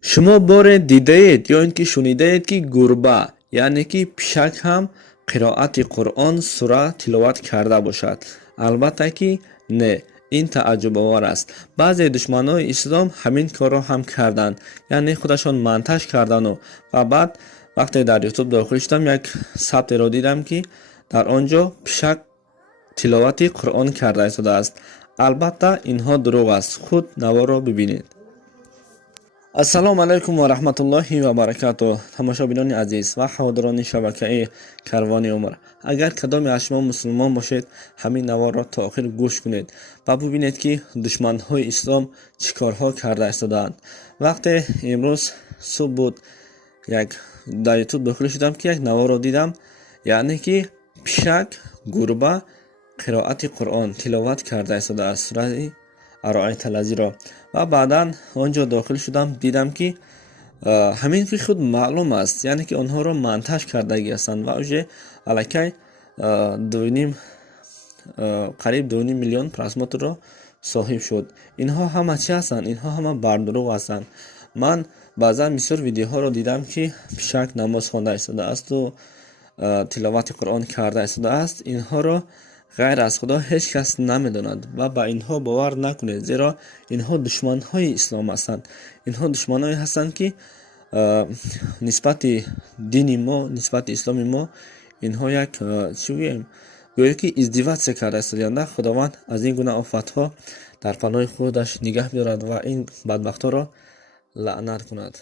шумо боре дидаед ё ин ки шунидаед ки гурба яъне ки пишак ҳам қироати қуръон сура тиловат карда бошад? Албатта ки не. Ин тааҷҷубовар аст. Баъзе душманои ислом ҳамин корро ҳам карданд, яъне худашон монтаж кардану ва баъд вақте дар ютуб дохил шудам, як сабтеро дидам ки дар он ҷо пишак тиловати қуръон карда истодааст. Албатта инҳо дурӯғ аст. худ наворо бибинед. ассалому алайкум ва раҳматуллоҳи ва баракатуҳ. Тамошобинони азиз ва ҳаводирони шабакаи Карвони Умр, агар кадоме аз шумо мусулмон бошед, ҳамин наворро то охир гӯш кунед ва бубинед ки душманҳои ислом чӣ корҳо карда истодаанд. Вақте имрӯз субҳ буд, дар ютуб дохил шудам ки як наворро дидам, яъне ки пишак гурба қироати қуръон тиловат карда истодааст, сураи ароайталазиро. ва баъдан он ҷо дохил шудам, дидам ки ҳамин ки худ маълум аст, яъне ки онҳоро монтаж кардаги ҳастанд ва уже аллакай қариб 2.5 миллион просмотрро соҳиб шуд. Инҳо ҳама чӣ ҳастанд? Инҳо ҳама бардурӯғ ҳастанд. Ман баъзан бисёр видеоҳоро дидам ки пишак намоз хонда истодаасту тиловати қуръон карда истодааст. Инҳоро ғайр аз худо ҳеҷ кас намедонад ва ба инҳо бовар накунед, зеро инҳо душманҳои ислом ҳастанд. Инҳо душманое ҳастанд ки нисбати дини мо, нисбати исломи мо, инҳо як чӣ гӯем, гӯё ки издиватсия карда истоданд. Худованд аз ин гуна офатҳо дар паноҳи худаш нигаҳ бидорад ва ин бадбахтҳоро лаънат кунад.